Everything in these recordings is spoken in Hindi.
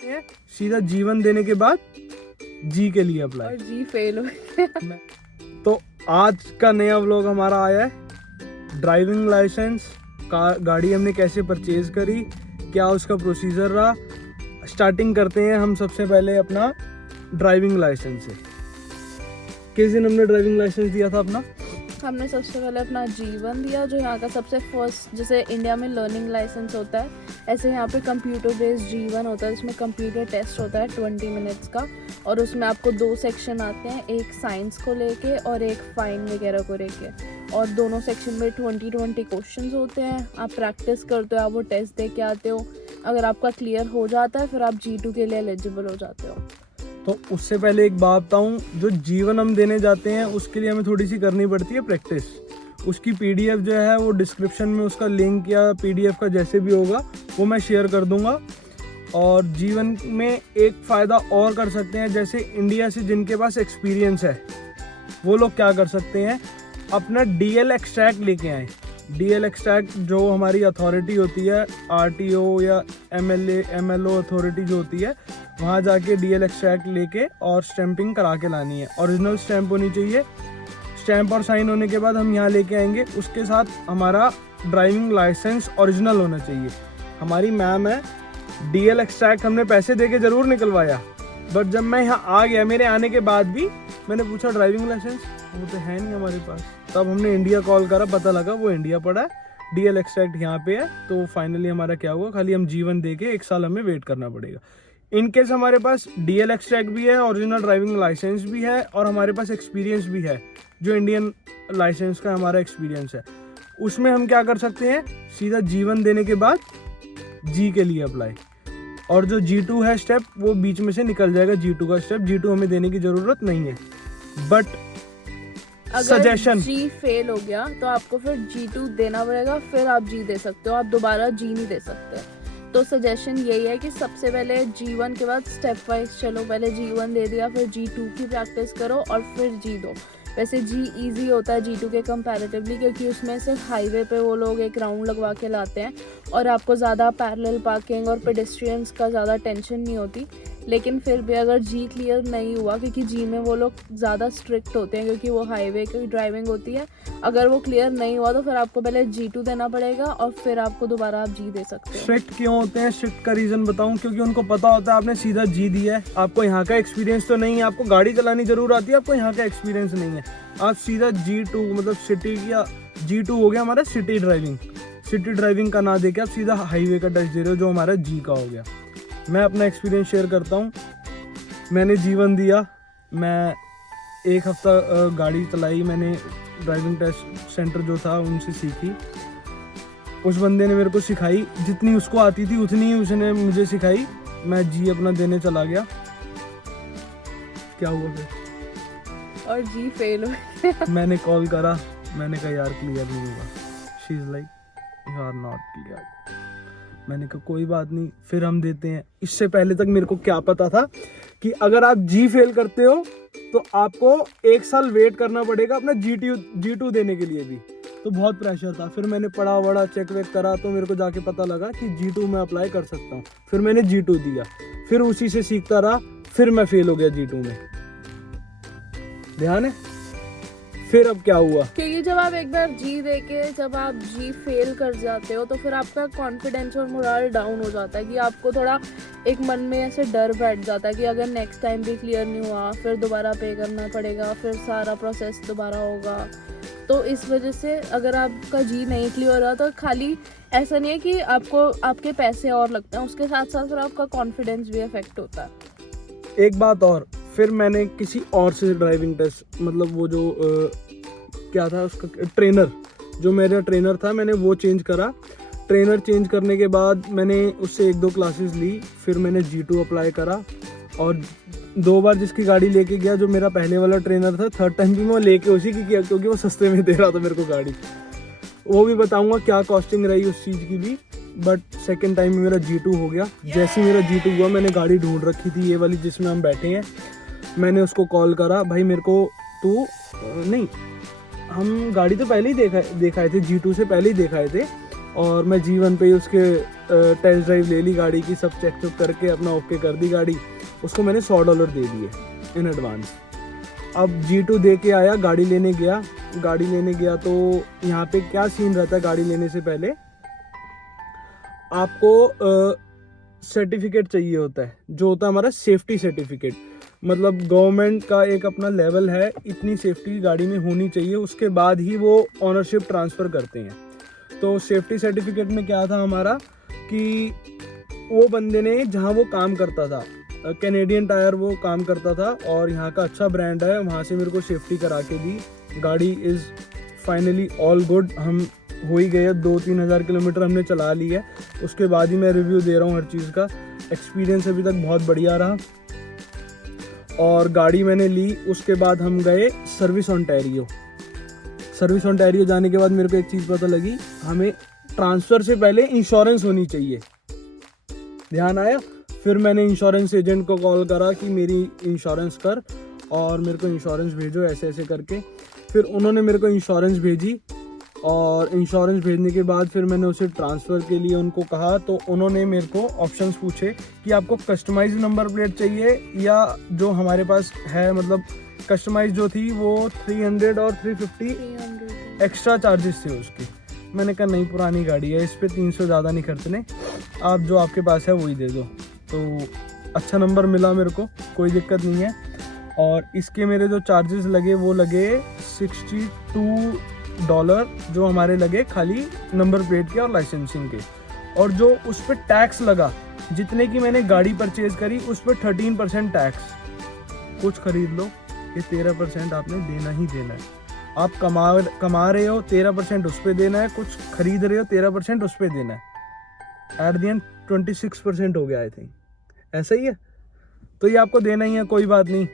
सीधा जीवन देने के बाद जी के लिए अप्लाई। और जी फेल हो गया। तो आज का नया व्लॉग हमारा आया है ड्राइविंग लाइसेंस का। गाड़ी हमने कैसे परचेज करी, क्या उसका प्रोसीजर रहा। स्टार्टिंग करते हैं हम सबसे पहले अपना ड्राइविंग लाइसेंस से। किस दिन हमने ड्राइविंग लाइसेंस दिया था अपना? हमने सबसे पहले अपना जीवन दिया, जो यहाँ का सबसे फर्स्ट, जैसे इंडिया में लर्निंग लाइसेंस होता है, ऐसे यहाँ पे कंप्यूटर बेस्ड जीवन होता है, जिसमें कंप्यूटर टेस्ट होता है 20 मिनट्स का। और उसमें आपको 2 सेक्शन आते हैं, एक साइंस को लेके और एक फाइन वगैरह को लेके। और दोनों सेक्शन में 20 क्वेश्चंस होते हैं। आप प्रैक्टिस करते हो, आप वो टेस्ट दे के आते हो। अगर आपका क्लियर हो जाता है फिर आप G2 के लिए एलिजिबल हो जाते हो। तो उससे पहले एक बात बताऊँ, जो जीवन हम देने जाते हैं उसके लिए हमें थोड़ी सी करनी पड़ती है प्रैक्टिस। उसकी PDF जो है वो डिस्क्रिप्शन में उसका लिंक या PDF का जैसे भी होगा वो मैं शेयर कर दूंगा। और जीवन में एक फ़ायदा और कर सकते हैं, जैसे इंडिया से जिनके पास एक्सपीरियंस है वो लोग क्या कर सकते हैं, अपना DL एक्सट्रैक्ट लेके आएँ। DL एक्सट्रैक्ट जो हमारी अथॉरिटी होती है, RTO या MLO अथॉरिटी जो होती है, वहाँ जाके DL एक्सट्रैक्ट लेके और स्टैंपिंग करा के लानी है। ओरिजिनल स्टैंप होनी चाहिए। स्टैंप और साइन होने के बाद हम यहाँ लेके आएंगे। उसके साथ हमारा ड्राइविंग लाइसेंस ओरिजिनल होना चाहिए। हमारी मैम है, DL एक्सट्रैक्ट हमने पैसे दे के ज़रूर निकलवाया, बट जब मैं यहाँ आ गया, मेरे आने के बाद भी मैंने पूछा ड्राइविंग लाइसेंस, वो तो है नहीं हमारे पास। तब हमने इंडिया कॉल करा, पता लगा वो इंडिया पड़ा है, DL एक्सट्रैक्ट यहाँ पे है। तो फाइनली हमारा क्या हुआ, खाली हम जीवन दे के 1 साल हमें वेट करना पड़ेगा। इनकेस हमारे पास DL एक्सट्रैक्ट भी है, ओरिजिनल ड्राइविंग लाइसेंस भी है और हमारे पास एक्सपीरियंस भी है, जो इंडियन लाइसेंस का हमारा एक्सपीरियंस है, उसमें हम क्या कर सकते हैं, सीधा जीवन देने के बाद जी के लिए अप्लाई। और जो G2 है स्टेप, वो बीच में से निकल जाएगा। G2 का स्टेप, G2 हमें देने की ज़रूरत नहीं है। बट सजेशन, G फेल हो गया तो आपको फिर G2 देना पड़ेगा, फिर आप G दे सकते हो, आप दोबारा G नहीं दे सकते। तो सजेशन यही है कि सबसे पहले G1 के बाद स्टेप वाइज चलो, पहले G1 दे दिया, फिर G2 की प्रैक्टिस करो और फिर G दो। वैसे G इजी होता है G2 के कंपैरेटिवली, क्योंकि उसमें सिर्फ हाईवे पे वो लोग एक राउंड लगवा के लाते हैं और आपको ज़्यादा पैरेलल पार्किंग और पेडेस्ट्रियंस का ज़्यादा टेंशन नहीं होती। लेकिन फिर भी अगर G क्लियर नहीं हुआ, क्योंकि G में वो लोग ज़्यादा स्ट्रिक्ट होते हैं, क्योंकि वो हाईवे की ड्राइविंग होती है, अगर वो क्लियर नहीं हुआ तो फिर आपको पहले G2 देना पड़ेगा और फिर आपको दोबारा आप G दे सकते हो। स्ट्रिक्ट क्यों होते हैं, स्ट्रिक्ट का रीज़न बताऊं, क्योंकि उनको पता होता है आपने सीधा G दिया है, आपको यहाँ का एक्सपीरियंस तो नहीं है, आपको गाड़ी चलानी जरूर आती है, आपको यहाँ का एक्सपीरियंस नहीं है, आप सीधा G2 मतलब सिटी या G2 हो गया हमारा सिटी ड्राइविंग का ना देके आप सीधा हाईवे का टेस्ट दे रहे हो, जो हमारा G का हो गया। मैं अपना एक्सपीरियंस शेयर करता हूँ। मैंने जीवन दिया, मैं 1 हफ्ता गाड़ी चलाई, मैंने ड्राइविंग टेस्ट सेंटर जो था उनसे सीखी। उस बंदे ने मेरे को सिखाई, जितनी उसको आती थी उतनी ही उसने मुझे सिखाई। मैं G अपना देने चला गया। क्या हुआ फिर? और G फेल हो गया। मैंने कॉल करा, मैंने कहा यार क्लियर नहीं होगा। She is like you are not clear. मैंने कहा कोई बात नहीं, फिर हम देते हैं। इससे पहले तक मेरे को क्या पता था कि अगर आप G फेल करते हो तो आपको 1 साल वेट करना पड़ेगा अपना G2 देने के लिए भी। तो बहुत प्रेशर था। फिर मैंने पढ़ा वड़ा, चेक वेक करा, तो मेरे को जाके पता लगा कि G2 में अप्लाई कर सकता हूँ। फिर मैंने G2 दिया, फिर उसी से सीखता रहा, फिर मैं फेल हो गया G2 में। ध्यान है? फिर अब क्या हुआ, क्योंकि जब आप एक बार G देके जब आप G फेल कर जाते हो तो फिर आपका कॉन्फिडेंस और मोरल डाउन हो जाता है, कि आपको थोड़ा एक मन में ऐसे डर बैठ जाता है कि अगर नेक्स्ट टाइम भी क्लियर नहीं हुआ फिर दोबारा पे करना पड़ेगा, फिर सारा प्रोसेस दोबारा होगा। तो इस वजह से अगर आपका G नहीं क्लियर हो रहा तो खाली ऐसा नहीं है कि आपको आपके पैसे और लगते हैं, उसके साथ साथ फिर आपका कॉन्फिडेंस भी अफेक्ट होता है। एक बात और, फिर मैंने किसी और से ड्राइविंग टेस्ट, मतलब वो जो क्या था उसका ट्रेनर, जो मेरा ट्रेनर था, मैंने वो चेंज करा। ट्रेनर चेंज करने के बाद मैंने उससे 1-2 क्लासेस ली, फिर मैंने G2 अप्लाई करा। और 2 बार जिसकी गाड़ी लेके गया, जो मेरा पहले वाला ट्रेनर था, 3rd टाइम भी मैं लेके उसी की किया, क्योंकि वो सस्ते में दे रहा था मेरे को गाड़ी। वो भी बताऊंगा क्या कॉस्टिंग रही उस चीज़ की भी। बट 2nd टाइम में मेरा G2 हो गया। जैसे ही मेरा G2 हुआ, मैंने गाड़ी ढूंढ रखी थी, ये वाली जिसमें हम बैठे हैं। मैंने उसको कॉल करा, भाई मेरे को हम गाड़ी तो पहले ही देखाए थे, G2 से पहले ही देखाए थे, और मैं G1 पे ही उसके टेस्ट ड्राइव ले ली गाड़ी की, सब चेक चुक करके अपना ओके कर दी गाड़ी। उसको मैंने $100 दे दिए इन एडवांस। अब G2 दे के आया, गाड़ी लेने गया तो यहाँ पे क्या सीन रहता है, गाड़ी लेने से पहले आपको सर्टिफिकेट चाहिए होता है, जो होता है हमारा सेफ्टी सर्टिफिकेट। मतलब गवर्नमेंट का एक अपना लेवल है, इतनी सेफ्टी गाड़ी में होनी चाहिए, उसके बाद ही वो ऑनरशिप ट्रांसफ़र करते हैं। तो सेफ्टी सर्टिफिकेट में क्या था हमारा कि वो बंदे ने जहाँ वो काम करता था, कैनेडियन टायर वो काम करता था और यहाँ का अच्छा ब्रांड है, वहाँ से मेरे को सेफ्टी करा के दी। गाड़ी इज़ फाइनली ऑल गुड। हम हो ही गए, 2-3 हज़ार किलोमीटर हमने चला ली है। उसके बाद ही मैं रिव्यू दे रहा हूँ हर चीज़ का। एक्सपीरियंस अभी तक बहुत बढ़िया रहा और गाड़ी मैंने ली। उसके बाद हम गए सर्विस ओंटारियो जाने के बाद मेरे को एक चीज़ पता लगी, हमें ट्रांसफ़र से पहले इंश्योरेंस होनी चाहिए। ध्यान आया? फिर मैंने इंश्योरेंस एजेंट को कॉल करा कि मेरी इंश्योरेंस कर और मेरे को इंश्योरेंस भेजो, ऐसे ऐसे करके। फिर उन्होंने मेरे को इंश्योरेंस भेजी और इंश्योरेंस भेजने के बाद फिर मैंने उसे ट्रांसफ़र के लिए उनको कहा, तो उन्होंने मेरे को ऑप्शंस पूछे कि आपको कस्टमाइज नंबर प्लेट चाहिए या जो हमारे पास है, मतलब कस्टमाइज जो थी वो 300 और 350 एक्स्ट्रा चार्जेस थे उसकी। मैंने कहा नहीं, पुरानी गाड़ी है, इस पर 300 ज़्यादा नहीं खर्चने, आप जो आपके पास है वही दे दो। तो अच्छा नंबर मिला मेरे को, कोई दिक्कत नहीं है। और इसके मेरे जो चार्जेस लगे वो लगे $62 जो हमारे लगे खाली नंबर प्लेट के और लाइसेंसिंग के। और जो उस पर टैक्स लगा, जितने की मैंने गाड़ी परचेज़ करी उस पर 13% टैक्स। कुछ खरीद लो, ये 13% आपने देना ही देना है। आप कमा रहे हो, 13% उस पर देना है, कुछ खरीद रहे हो 13% उस पर देना है। एट द एंड 26% हो गया आई थिंक, ऐसा ही है। तो ये आपको देना ही है, कोई बात नहीं।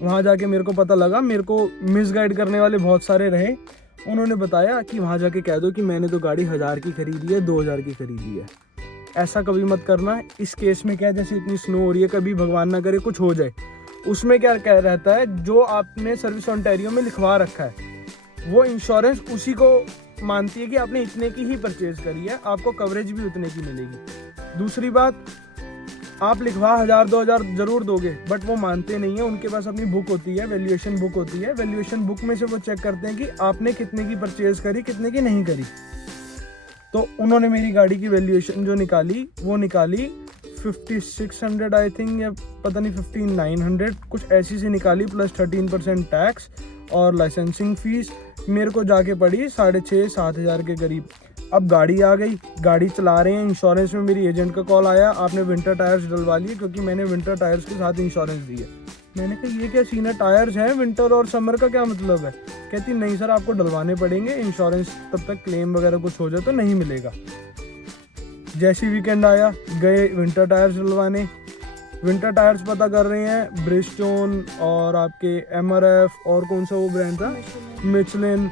वहाँ जाके मेरे को पता लगा, मेरे को मिसगाइड करने वाले बहुत सारे रहे। उन्होंने बताया कि वहाँ जाके कह दो कि मैंने तो गाड़ी 1000 की खरीदी है, 2000 की खरीदी है। ऐसा कभी मत करना। इस केस में क्या है, जैसे इतनी स्नो हो रही है, कभी भगवान ना करे कुछ हो जाए, उसमें क्या कह रहता है, जो आपने सर्विस ओंटारियो में लिखवा रखा है वो इंश्योरेंस उसी को मानती है कि आपने इतने की ही परचेज करी है, आपको कवरेज भी उतने की मिलेगी। दूसरी बात, आप लिखवा 1000-2000 जरूर दोगे, बट वो मानते नहीं है। उनके पास अपनी बुक होती है, वैल्यूएशन बुक होती है। वैल्यूएशन बुक में से वो चेक करते हैं कि आपने कितने की परचेज करी, कितने की नहीं करी। तो उन्होंने मेरी गाड़ी की वैल्यूएशन जो निकाली वो निकाली 5600 आई थिंक, या पता नहीं 5900 कुछ ऐसी सी निकाली, प्लस 13% टैक्स और लाइसेंसिंग फीस मेरे को जाके पड़ी 6500-7000 हज़ार के करीब। अब गाड़ी आ गई, गाड़ी चला रहे हैं, इंश्योरेंस में मेरी एजेंट का कॉल आया, आपने विंटर टायर्स डलवा लिए, क्योंकि मैंने विंटर टायर्स के साथ इंश्योरेंस दी है। मैंने कहा ये क्या सीन है, टायर्स हैं, विंटर और समर का क्या मतलब है? कहती नहीं सर, आपको डलवाने पड़ेंगे, इंश्योरेंस तब तक क्लेम वगैरह कुछ हो जाए तो नहीं मिलेगा। जैसी वीकेंड आया, गए विंटर टायर्स डलवाने। विंटर टायर्स पता कर रहे हैं, ब्रिजस्टोन और आपके MRF और कौन सा वो ब्रांड था, मिचलिन।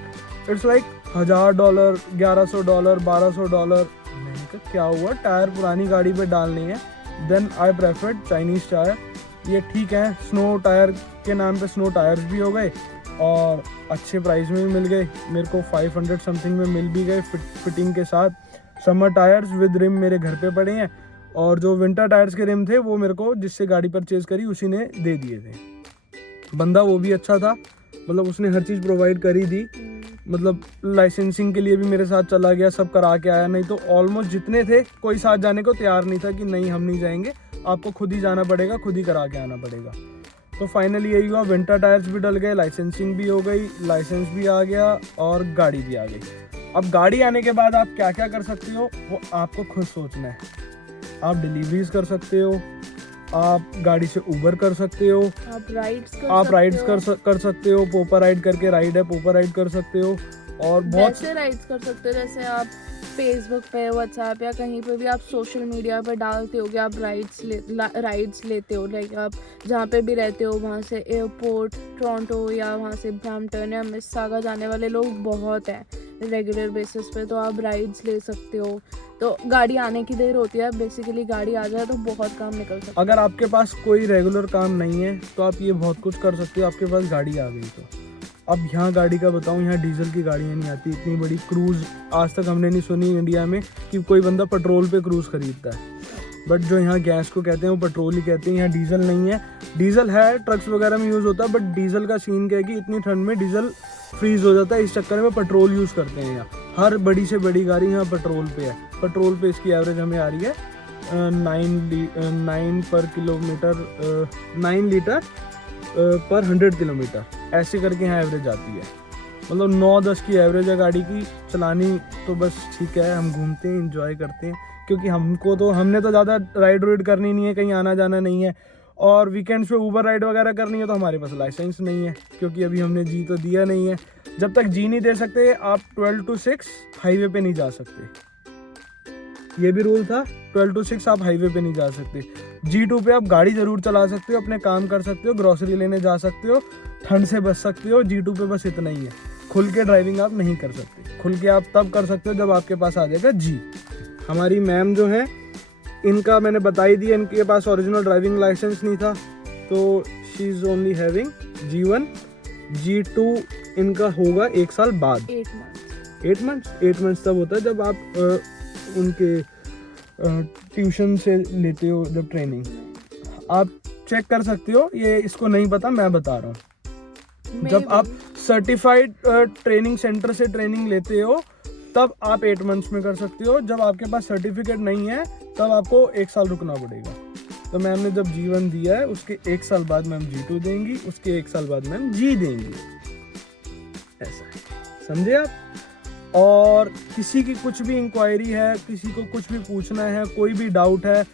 It's like $1000, $1100, $1200। मैंने कहा क्या हुआ, टायर पुरानी गाड़ी पे डालनी है। Then I preferred Chinese tyre. ये ठीक है, स्नो टायर के नाम पे स्नो टायर्स भी हो गए और अच्छे प्राइस में भी मिल गए। मेरे को 500 समथिंग में मिल भी गए फिटिंग के साथ। समर टायर्स विद रिम मेरे घर पे पड़े हैं और जो विंटर टायर्स के रिम थे वो मेरे को जिससे गाड़ी परचेज़ करी उसी ने दे दिए थे। बंदा वो भी अच्छा था, मतलब उसने हर चीज़ प्रोवाइड करी थी। मतलब लाइसेंसिंग के लिए भी मेरे साथ चला गया, सब करा के आया। नहीं तो ऑलमोस्ट जितने थे कोई साथ जाने को तैयार नहीं था कि नहीं हम नहीं जाएंगे, आपको खुद ही जाना पड़ेगा, खुद ही करा के आना पड़ेगा। तो फाइनली यही हुआ, विंटर टायर्स भी डल गए, लाइसेंसिंग भी हो गई, लाइसेंस भी आ गया और गाड़ी भी आ गई। अब गाड़ी आने के बाद आप क्या क्या कर सकते हो वो आपको खुद सोचना है। आप डिलीवरीज कर सकते हो, आप गाड़ी से उबर कर सकते हो, आप राइड्स कर सकते हो। पोपर राइड करके राइड है, पोपर राइड कर सकते हो। और बहुत से राइड्स कर सकते हो, जैसे आप फेसबुक पे, व्हाट्सएप या कहीं पे भी आप सोशल मीडिया पे डालते हो कि आप राइड्स लेते हो। लाइक आप जहाँ पे भी रहते हो वहाँ से एयरपोर्ट, टोरंटो या वहाँ से ब्रैम्पटन या मिसिसागा जाने वाले लोग बहुत हैं रेगुलर बेसिस पे, तो आप राइड्स ले सकते हो। तो गाड़ी आने की देर होती है, बेसिकली गाड़ी आ जाए तो बहुत काम निकल सकता है। अगर आपके पास कोई रेगुलर काम नहीं है तो आप ये बहुत कुछ कर सकते हो, आपके पास गाड़ी आ गई तो। अब यहाँ गाड़ी का बताऊँ, यहाँ डीजल की गाड़ियाँ नहीं आती इतनी बड़ी क्रूज़, आज तक हमने नहीं सुनी इंडिया में कि कोई बंदा पेट्रोल पे क्रूज़ खरीदता है। बट जो यहाँ गैस को कहते हैं वो पेट्रोल ही कहते हैं, यहाँ डीजल नहीं है। डीजल है ट्रक्स वगैरह में यूज़ होता है, बट डीजल का सीन क्या है कि इतनी ठंड में डीजल फ्रीज़ हो जाता है, इस चक्कर में पेट्रोल यूज़ करते हैं यहाँ। हर बड़ी से बड़ी गाड़ी यहाँ पेट्रोल पे है। पेट्रोल पे इसकी एवरेज हमें आ रही है 9 लीटर पर 100 किलोमीटर, ऐसे करके यहाँ एवरेज आती है। मतलब 9-10 की एवरेज है गाड़ी की। चलानी तो बस ठीक है, हम घूमते हैं, इंजॉय करते हैं, क्योंकि हमने तो ज़्यादा राइड वाइड करनी नहीं है, कहीं आना जाना नहीं है। और वीकेंड्स पे ऊबर राइड वगैरह करनी है तो हमारे पास लाइसेंस नहीं है, क्योंकि अभी हमने जी तो दिया नहीं है। जब तक जी नहीं दे सकते आप 12 to 6 हाईवे पे नहीं जा सकते। ये भी रूल था, 12 to 6 आप हाईवे पे नहीं जा सकते। G2 पे आप गाड़ी ज़रूर चला सकते हो, अपने काम कर सकते हो, ग्रॉसरी लेने जा सकते हो, ठंड से बच सकते हो। G2 पे बस इतना ही है, खुल के ड्राइविंग आप नहीं कर सकते। खुल के आप तब कर सकते हो जब आपके पास आ जाएगा जी। हमारी मैम जो है, इनका मैंने बता ही दिया, इनके पास ओरिजिनल ड्राइविंग लाइसेंस नहीं था, तो she is only having G1। G2 इनका होगा 1 साल बाद। 8 मंथ्स तब होता है जब आप उनके ट्यूशन से लेते हो, जब ट्रेनिंग। आप चेक कर सकते हो, ये इसको नहीं पता, मैं बता रहा हूँ। जब आप सर्टिफाइड ट्रेनिंग सेंटर से ट्रेनिंग लेते हो तब आप 8 मंथ्स में कर सकते हो। जब आपके पास सर्टिफिकेट नहीं है तब आपको 1 साल रुकना पड़ेगा। तो मैम ने जब G1 दिया है, उसके 1 साल बाद मैम G2 देंगी, उसके 1 साल बाद मैम G देंगी। ऐसा है, समझे आप? और किसी की कुछ भी इंक्वायरी है, किसी को कुछ भी पूछना है, कोई भी डाउट है,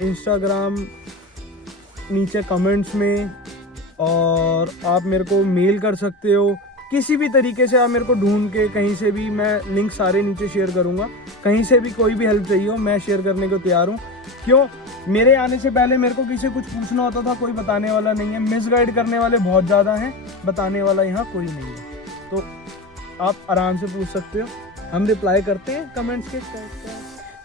इंस्टाग्राम नीचे कमेंट्स में, और आप मेरे को मेल कर सकते हो। किसी भी तरीके से आप मेरे को ढूंढ के कहीं से भी, मैं लिंक सारे नीचे शेयर करूँगा, कहीं से भी कोई भी हेल्प चाहिए हो मैं शेयर करने को तैयार हूँ। क्यों? मेरे आने से पहले मेरे को किसी कुछ पूछना होता था, कोई बताने वाला नहीं है। मिसगाइड करने वाले बहुत ज़्यादा हैं, बताने वाला यहाँ कोई नहीं है। तो आप आराम से पूछ सकते हो, हम रिप्लाई करते हैं कमेंट्स के।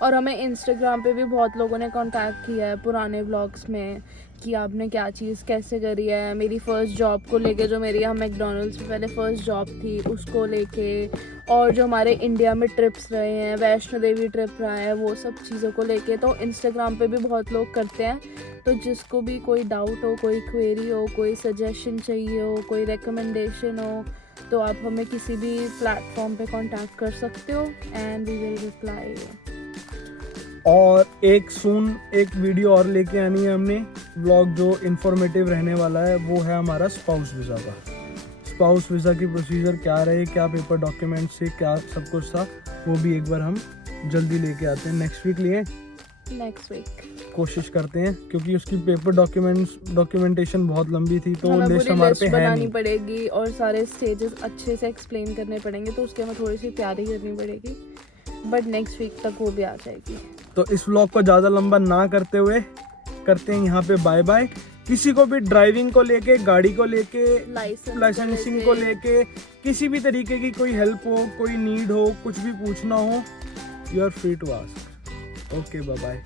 और हमें इंस्टाग्राम पे भी बहुत लोगों ने कांटेक्ट किया है पुराने व्लॉग्स में कि आपने क्या चीज़ कैसे करी है। मेरी फ़र्स्ट जॉब को लेके, जो मेरी हम मैकडॉनल्ड्स में पहले फ़र्स्ट जॉब थी उसको लेके, और जो हमारे इंडिया में ट्रिप्स रहे हैं, वैष्णो देवी ट्रिप रहा है, वो सब चीज़ों को लेके तो इंस्टाग्राम पे भी बहुत लोग करते हैं। तो जिसको भी कोई डाउट हो, कोई क्वेरी हो, कोई सजेशन चाहिए हो, कोई रिकमेंडेशन हो, तो आप हमें किसी भी प्लेटफॉर्म पे कांटेक्ट कर सकते हो एंड वी विल रिप्लाई। और एक वीडियो और लेके आनी है हमने, व्लॉग जो इन्फॉर्मेटिव रहने वाला है, वो है हमारा स्पाउस वीज़ा का। स्पाउस वीज़ा की प्रोसीजर क्या रहे, क्या पेपर डॉक्यूमेंट से क्या सब कुछ था, वो भी एक बार हम जल्दी लेके आते हैं। नेक्स्ट वीक कोशिश करते हैं, क्योंकि उसकी पेपर डॉक्यूमेंटेशन बहुत लंबी थी, तो लिस्ट हमारे पे है बनानी नहीं। पड़ेगी और सारे स्टेजेस अच्छे से एक्सप्लेन करने पड़ेंगे, तो उसके हमें थोड़ी सी तैयारी करनी पड़ेगी, बट नेक्स्ट वीक तक वो भी आ जाएगी। तो इस व्लॉग को ज़्यादा लंबा ना करते हुए करते हैं यहाँ पे बाय बाय। किसी को भी ड्राइविंग को लेके, गाड़ी को लेके, लाइसेंसिंग को लेके, किसी भी तरीके की कोई हेल्प हो, कोई नीड हो, कुछ भी पूछना हो, you are free to ask. Okay, bye bye.